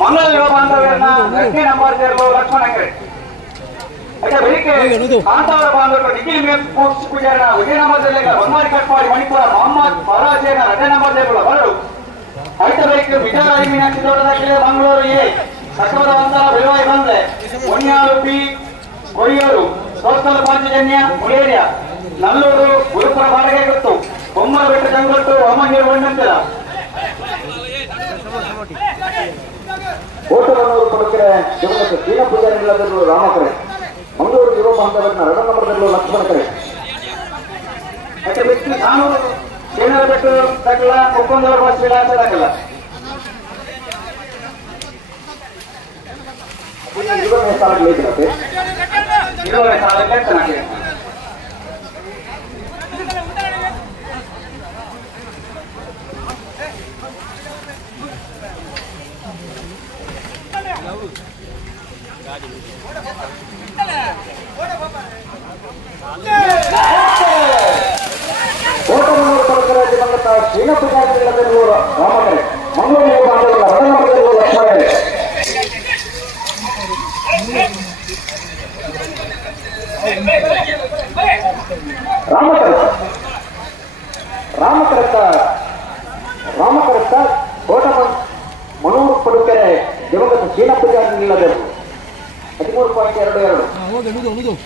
ಮಂಗಳ ಯುವ ಬಾಂಧವ್ಯರನ್ನ ರಸ್ತೆ ನಂಬರ್ ಸೇರಲು ಲಕ್ಷ್ಮಣಂಗರೆ ಬೆಳಿಗ್ಗೆ ಕಾಂತಾವರ ಬಾಂಧವರು ಡಿಗ್ರಿ ಪೂಜಾರ ವಿಜಯನಗರದಲ್ಲಿ ಬೊಮ್ಮಾರಿ ಕಟ್ಪಾಡಿ ಮಣಿಪುರ ಮೊಹಮ್ಮದ್ ಫರಾಜೇನ ರಜೆ ನಂಬರ್ ಸೇರಲು ಬರಡು ಐತ ಬೈಕ್ ವಿಚಾರ ಮೀನಾಕ್ಷಿ ತೋಟದಾಗಿದೆ ಮಂಗಳೂರು ಎ ಸತ್ವದ ಅಂತರ ಬೆಳವಾಯಿ ಬಂದ್ರೆ ಹೊನ್ಯಾಳು ಪಿ ಕೊಯ್ಯೂರು ಸೋಸ್ಕಲ್ ಪಾಂಚಜನ್ಯ ಮುಳೇರಿಯ ನಲ್ಲೂರು ಗುರುಪುರ ಬಾಡಿಗೆ ಗೊತ್ತು ಬೊಮ್ಮರ ಬೆಟ್ಟ ಜಂಗಟ್ಟು ಅಮ್ಮಂಗಿರು ಬಂದಂತರ ಕೋಟರನೂರು ಪಡುಕೆರೆ ಶಿವಮೊಗ್ಗ ಚೀನ ಪೂಜಾರಿಗಳಾದರೂ ರಾಮಕರೆ ಮಂಗಳೂರು ಯುವ ಬಾಂಧವರನ್ನ ಎರಡನೇ ನಂಬರ್ದಲ್ಲೂ ಲಕ್ಷ್ಮಣ ಕರೆ ಯಾಕೆ ವ್ಯಕ್ತಿ ನಾನು ಚೀನದ ಬೆಟ್ಟು ತಗಲ ಒಪ್ಪಂದವರ ಬಸ್ ವಿಳಾಸ ತಗಲ ಇರುವನೇ ಸಾಲಕ್ಕೆ ಲೇಖನತೆ ಇರುವನೇ ಸಾಲಕ್ಕೆ ಚೆನ್ನಾಗಿದೆ ಕೋಟರನೂರು ಪಡುಕೆರೆ ದಿವಂಗತ ಚೀನ ಪೂಜಾರಿಗಳಾದರೂ ರಾಮಕರೆ ಮಂಗಳೂರು ಯುವ ಬಾಂಧವರನ್ನ ಎರಡನೇ ನಂಬರ್ದಲ್ಲೂ ಲಕ್ಷ್ಮಣ ಕರೆ ರಾಮಕರತ್ತ ಕೋಟ ಮನೂರು ಪಡುಕೆರೆ ದಿವಂಗತ ಚೀನ ಪೂಜಾರಿಗಳಾದರೂ 13.22